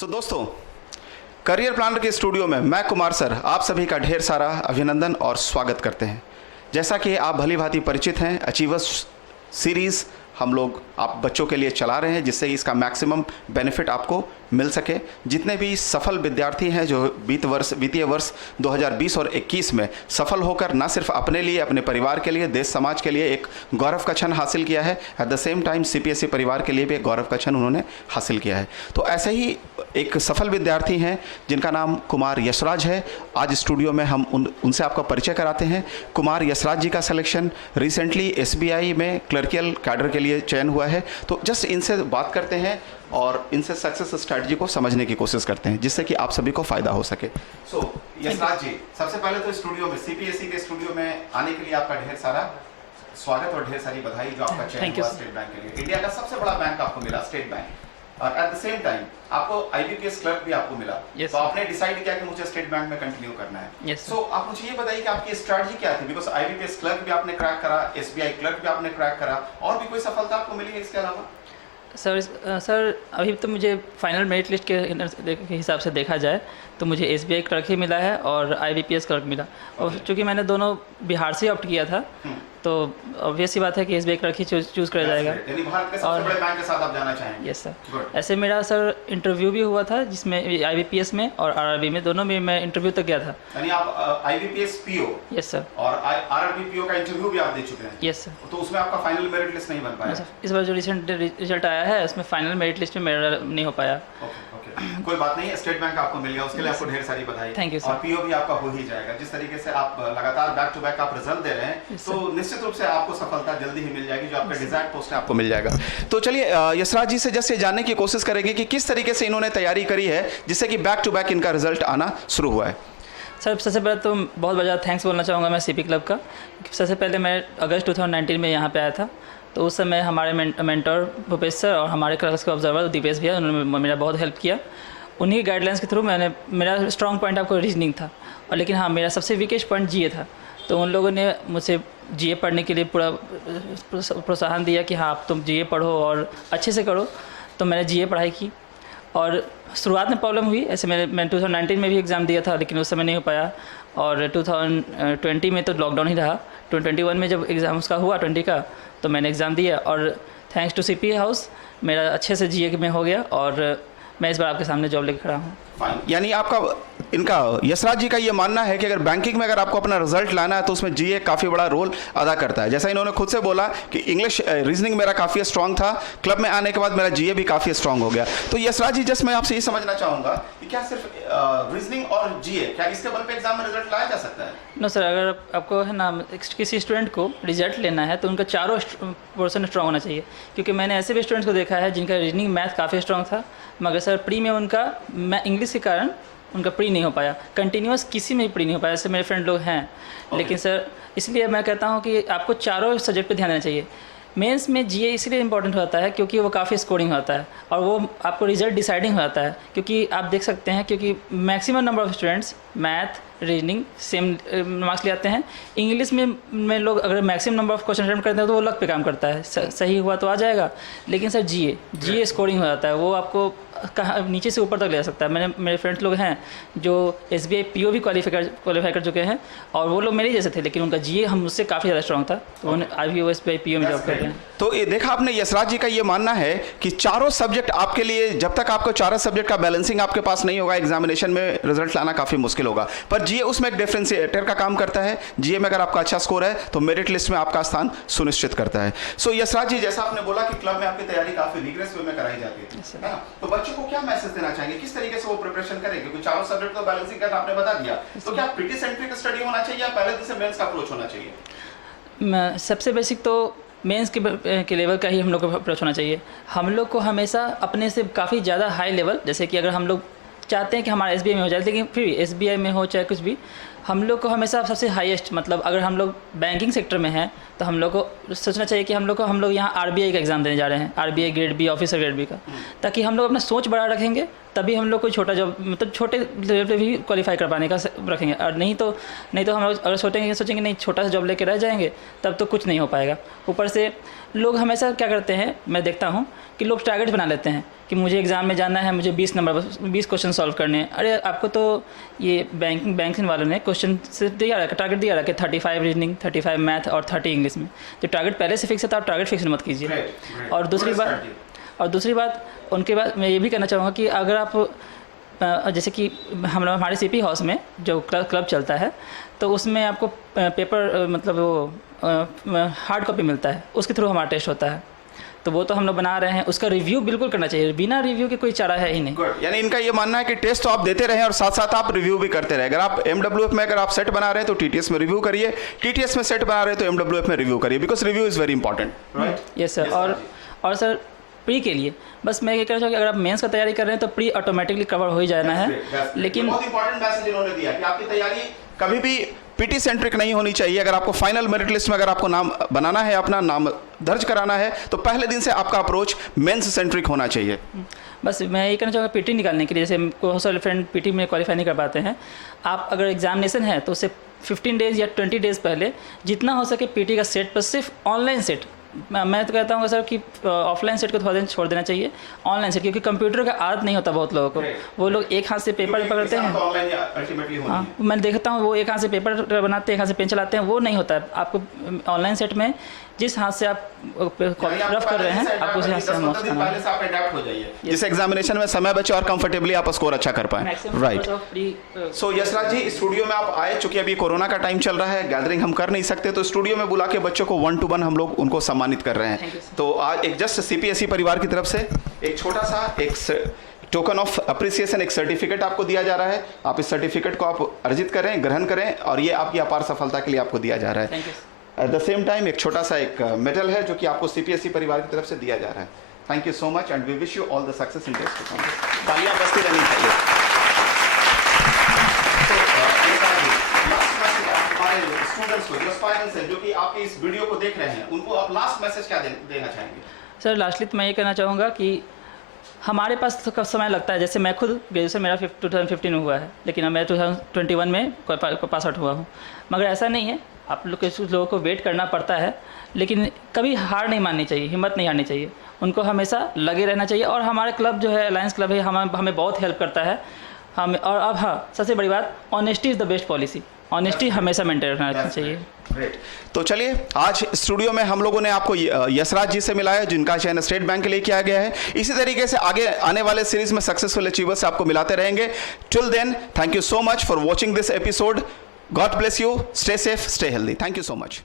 दोस्तों, career planner के studio में मैं कुमार सर आप सभी का ढेर सारा अभिनंदन और स्वागत करते हैं। जैसा कि आप भली भांति परिचित हैं, अचीवर्स सीरीज़ हम लोग आप बच्चों के लिए चला रहे हैं जिससे इसका मैक्सिमम बेनिफिट आपको मिल सके। जितने भी सफल विद्यार्थी हैं जो वित्तीय वर्ष 2020 और 21 में सफल होकर न सिर्फ अपने लिए, अपने परिवार के लिए, देश समाज के लिए एक गौरव का क्षण हासिल किया है, at the same time CPSE परिवार के लिए भी एक गौरव का क्षण उन्होंने हासिल किया है। तो ऐसे ही एक सफल विद्यार्थी हैं जिनका नाम कुमार यशराज है। आज स्टूडियो में हम उनसे आपका परिचय कराते हैं। कुमार यशराज जी का सिलेक्शन रिसेंटली एसबीआई में क्लर्कियल कैडर के लिए चयन हुआ है। तो जस्ट इनसे बात करते हैं और इनसे सक्सेस स्ट्रैटेजी को समझने की कोशिश करते हैं जिससे कि आप सभी को फायदा हो सके। यशराज जी, सबसे पहले तो स्टूडियो में, सीपीएसई के स्टूडियो में आने के लिए आपका ढेर सारा स्वागत और ढेर सारी बधाई जो आपका चयन हुआ स्टेट बैंक के लिए। इंडिया का सबसे बड़ा बैंक आपको मिला, स्टेट बैंक, और एट द सेम टाइम आपको आईबीपीएस क्लर्क भी आपको मिला। तो आपने डिसाइड किया कि मुझे स्टेट बैंक में कंटिन्यू करना है। सो आप मुझे ये बताइए कि आपकी स्ट्रैटेजी क्या थी? बिकॉज आईबीपीएस क्लर्क भी आपने क्रैक करा, एसबीआई क्लर्क भी आपने क्रैक करा, और भी कोई सफलता आपको मिली है इसके अलावा? सर अभी तो मुझे फाइनल मेरिट लिस्ट के हिसाब से देखा जाए तो मुझे एसबीआई क्लर्क ही मिला है और आईबीपीएस क्लर्क मिला। और चूँकि मैंने दोनों बिहार से ऑप्ट किया था तो ऑब्वियस ही बात है कि एसबीआई क्लर्क ही चूज़ करा जाएगा। और बड़े बैंक के साथ आप जाना चाहेंगे? Yes sir. ऐसे मेरा सर इंटरव्यू भी हुआ था जिसमें आईबीपीएस में और आरआरबी में, दोनों में मैं इंटरव्यू तक गया था। यानी आप आईबीपीएस पीओ? Yes sir. और आरआरबी पीओ का इंटरव्यू भी आप दे चुके हैं? Yes sir. तो उसमें आपका फाइनल मेरिट लिस्ट नहीं बन पाया? इस बार जो रिसेंट रिजल्ट आया है उसमें फाइनल मेरिट लिस्ट में मेरा नहीं हो पाया। कोई बात नहीं, स्टेट बैंक आपको मिल गया, उसके लिए आपको ढेर सारी बधाई। Thank you sir. और पीओ भी आपका हो ही जाएगा। जिस तरीके से आप लगातार बैक टू बैक आप रिजल्ट दे रहे हैं तो निश्चित रूप से आपको सफलता जल्दी ही मिल जाएगी, जो आपका डिजायर्ड पोस्ट है आपको मिल जाएगा। तो चलिए यशराज जी से जस्ट ये जानने की कोशिश करेंगे कि किस तरीके से इन्होंने तैयारी करी है जिससे कि बैक टू बैक इनका रिजल्ट आना शुरू हुआ है। सर सबसे पहले तो बहुत बड़ा थैंक्स बोलना चाहूँगा मैं सीपी क्लब का। सबसे पहले मैं अगस्त 2019 में यहाँ पे आया था तो उस समय हमारे मेंटर भूपेश सर और हमारे क्लास के ऑब्जर्वर दीपेश भैया, उन्होंने मेरा बहुत हेल्प किया। उन्हीं गाइडलाइंस के थ्रू मेरा स्ट्रॉन्ग पॉइंट आपको रीजनिंग था, और लेकिन हाँ मेरा सबसे वीकेस्ट पॉइंट जीए था। तो उन लोगों ने मुझे जीए पढ़ने के लिए पूरा प्रोत्साहन दिया कि हाँ तुम जीए पढ़ो और अच्छे से करो। तो मैंने जीए पढ़ाई की और शुरुआत में प्रॉब्लम हुई। ऐसे मैंने 2019 में भी एग्ज़ाम दिया था लेकिन उस समय नहीं हो पाया, और 2020 में तो लॉकडाउन ही रहा। 2021 में जब एग्ज़ाम उसका हुआ 20 का तो मैंने एग्ज़ाम दिया और थैंक्स टू सीपी हाउस मेरा अच्छे से जीए में हो गया और मैं इस बार आपके सामने जॉब लेकर खड़ा हूँ। यानी इनका यशराज जी का ये मानना है कि अगर बैंकिंग में अगर आपको अपना रिजल्ट लाना है तो उसमें जीए काफ़ी बड़ा रोल अदा करता है। जैसा इन्होंने खुद से बोला कि इंग्लिश रीजनिंग मेरा काफ़ी स्ट्रांग था, क्लब में आने के बाद मेरा जीए भी काफ़ी स्ट्रांग हो गया। तो यशराज जी जस्ट मैं आपसे ये समझना चाहूँगा कि क्या सिर्फ रीजनिंग और जीए, क्या इसके बल पे एग्जाम में रिजल्ट लाया जा सकता है? नो सर, अगर आपको है ना किसी स्टूडेंट को रिजल्ट लेना है तो उनका चारों पोर्सन स्ट्रांग होना चाहिए। क्योंकि मैंने ऐसे भी स्टूडेंट्स को देखा है जिनका रीजनिंग मैथ काफ़ी स्ट्रांग था मगर सर प्री में उनका इंग्लिश के कारण उनका प्री नहीं हो पाया, कंटिन्यूस किसी में भी प्री नहीं हो पाया। ऐसे मेरे फ्रेंड लोग हैं। लेकिन सर इसलिए मैं कहता हूँ कि आपको चारों सब्जेक्ट पे ध्यान देना चाहिए। मेंस में जीए इसलिए इंपॉर्टेंट होता है क्योंकि वो काफ़ी स्कोरिंग होता है और वो आपको रिजल्ट डिसाइडिंग हो जाता है। क्योंकि आप देख सकते हैं क्योंकि maximum number of students math reasoning same marks ले आते हैं। इंग्लिश में लोग अगर maximum number of question attempt करते हैं तो वो लक पे काम करता है, सही हुआ तो आ जाएगा। लेकिन सर जीए स्कोरिंग हो जाता है, वो आपको नीचे से ऊपर तक ले सकता है। मेरे फ्रेंड्स लोग हैं जो एसबीआई पीओ भी क्वालिफाई कर चुके हैं और वो लोग मेरे जैसे थे लेकिन उनका जीए हम उससे काफ़ी ज़्यादा स्ट्रॉन्ग था, तो अभी वो एसबीआई पीओ में जॉब कर रहे हैं। तो ये देखा आपने, यशराज जी का ये मानना है कि चारों सब्जेक्ट आपके लिए, जब तक आपको चारों सब्जेक्ट का बैलेंसिंग आपके पास नहीं होगा एग्जामिनेशन में रिजल्ट लाना काफ़ी मुश्किल होगा। पर जीए उसमें एक डिफरेंशिएटर का काम करता है। जीए में अगर आपका अच्छा स्कोर है तो मेरिट लिस्ट में आपका स्थान सुनिश्चित करता है। सो यशराज जी, जैसा आपने बोला कि क्लब में आपकी तैयारी काफ़ी रिग्रेस वे में कराई जाती है ना, तो बच्चों को क्या मैसेज देना चाहेंगे, किस तरीके से वो प्रिपरेशन करें? क्योंकि चारों सब्जेक्ट तो बैलेंसिंग करना आपने बता दिया, तो क्या पीटी सेंट्रिक स्टडी होना चाहिए या पहले दिन से मेंस का अप्रोच होना चाहिए? सबसे बेसिक तो मेंस के लेवल का ही हम लोग को अप्रोच होना चाहिए। हम लोग को हमेशा अपने से काफ़ी ज़्यादा हाई लेवल, जैसे कि अगर हम लोग चाहते हैं कि हमारा एसबीआई में हो जाए, लेकिन फिर भी एसबीआई में हो चाहे कुछ भी, हम लोग को हमेशा सबसे हाईएस्ट, मतलब अगर हम लोग बैंकिंग सेक्टर में हैं तो हम लोग को सोचना चाहिए कि हम लोग यहाँ आरबीआई का एग्ज़ाम देने जा रहे हैं, RBI grade B, officer grade B का, ताकि हम लोग अपना सोच बड़ा रखेंगे तभी हम लोग कोई छोटा जॉब मतलब छोटे लेवल पे भी क्वालिफाई कर पाने का रखेंगे, और नहीं तो हम लोग अगर सोचेंगे नहीं छोटा सा जॉब लेके रह जाएंगे तब तो कुछ नहीं हो पाएगा। ऊपर से लोग हमेशा क्या करते हैं, मैं देखता हूँ कि लोग टारगेट बना लेते हैं कि मुझे एग्ज़ाम में जाना है, मुझे 20 क्वेश्चन सॉल्व करने हैं। अरे आपको तो ये बैंकिंग वालों ने क्वेश्चन से टारगेट दिया रहा कि 35 रीजनिंग, 35 मैथ और 30 इंग्लिश में। जो टारगेट पहले से फिक्स है तो आप टारगेट फिक्स मत कीजिए। और दूसरी बात उनके बाद मैं ये भी कहना चाहूँगा कि अगर आप जैसे कि हमारे सीपी हाउस में जो क्लब चलता है तो उसमें आपको पेपर मतलब वो हार्ड कॉपी मिलता है, उसके थ्रू हमारा टेस्ट होता है। तो वो तो हम लोग बना रहे हैं, उसका रिव्यू बिल्कुल करना चाहिए, बिना रिव्यू के कोई चारा है ही नहीं। यानी इनका ये मानना है कि टेस्ट तो आप देते रहें और साथ साथ आप रिव्यू भी करते रहे। अगर आप MWF में अगर आप सेट बना रहे हैं तो TTS में रिव्यू करिए, TTS में सेट बना रहे हैं तो MWF में रिव्यू करिए, because review is very important, right? Yes sir. और सर प्री के लिए बस मैं ये कहना चाहूँगा कि अगर आप मेंस का तैयारी कर रहे हैं तो प्री ऑटोमेटिकली कवर हो ही जाना है। लेकिन बहुत इंपॉर्टेंट मैसेज इन्होंने दिया कि आपकी तैयारी कभी भी PT सेंट्रिक नहीं होनी चाहिए। अगर आपको फाइनल मेरिट लिस्ट में अगर आपको नाम बनाना है, अपना नाम दर्ज कराना है, तो पहले दिन से आपका अप्रोच मेंस सेंट्रिक होना चाहिए। बस मैं ये कहना चाहूँगा PT निकालने के लिए, जैसे बहुत सारे फ्रेंड PT में क्वालिफाई नहीं कर पाते हैं, आप अगर एग्जामिनेशन है तो उससे 15 डेज़ या 20 डेज़ पहले जितना हो सके PT का सेट पर सिर्फ ऑनलाइन सेट, मैं तो कहता हूँ सर कि ऑफलाइन सेट को थोड़ा दिन छोड़ देना चाहिए, ऑनलाइन सेट, क्योंकि कंप्यूटर का आदत नहीं होता बहुत लोगों को। वो लोग एक हाथ से पेपर पकड़ते हैं, हाँ मैं देखता हूँ वो एक हाथ से पेपर बनाते हैं, एक हाथ से पेन चलाते हैं, वो नहीं होता है। आपको ऑनलाइन सेट में जिस हाथ से आप रफ कर रहे हैं आप उसी हाथ से नोट्स करना है, जिस एग्जामिनेशन में समय बचे और कंफर्टेबली आप स्कोर अच्छा कर पाए, राइट? सो यशराज जी, स्टूडियो में आप आए, चूंकि अभी कोरोना का टाइम चल रहा है, गैदरिंग हम कर नहीं सकते, तो स्टूडियो में बुला के बच्चों को 1 to 1 हम लोग उनको सम्मानित कर रहे हैं। तो आज एक जस्ट CPSE परिवार की तरफ से एक छोटा सा एक टोकन ऑफ अप्रिसिएशन, एक सर्टिफिकेट आपको दिया जा रहा है। आप इस सर्टिफिकेट को आप अर्जित करें, ग्रहण करें, और ये आपकी अपार सफलता के लिए आपको दिया जा रहा है। एट द सेम टाइम एक छोटा सा एक मेडल है जो कि आपको CPSE परिवार की तरफ से दिया जा रहा है। Thank you so much and we wish you all the success in test. तालियां बजती रहनी चाहिए। हमारे स्टूडेंट्स को, जो एस्पायरेंट्स हैं, जो कि आपके इस वीडियो को देख रहे हैं, उनको आप लास्ट मैसेज क्या देना चाहेंगे? सर लास्टली तो मैं ये कहना चाहूँगा कि हमारे पास तो कब समय लगता है, जैसे मैं खुद ग्रेजुएशन मेरा 2015 में हुआ है, लेकिन मैं 2021 में पास आउट हुआ हूँ। मगर ऐसा नहीं है, आप लोगों को वेट करना पड़ता है, लेकिन कभी हार नहीं माननी चाहिए, हिम्मत नहीं हारनी चाहिए, उनको हमेशा लगे रहना चाहिए। और हमारे क्लब जो है अलायंस क्लब है, हमें बहुत हेल्प करता है हमें। और अब हाँ, सबसे बड़ी बात, honesty is the best policy, honesty हमेशा मेंटेन रखना चाहिए। ग्रेट। तो चलिए, आज स्टूडियो में हम लोगों ने आपको यशराज जी से मिलाया, जिनका चयन स्टेट बैंक के लिए किया गया है। इसी तरीके से आगे आने वाले सीरीज में सक्सेसफुल अचीवर्स आपको मिलाते रहेंगे। Till then, thank you so much for watching this episode. God bless you. Stay safe, stay healthy. Thank you so much.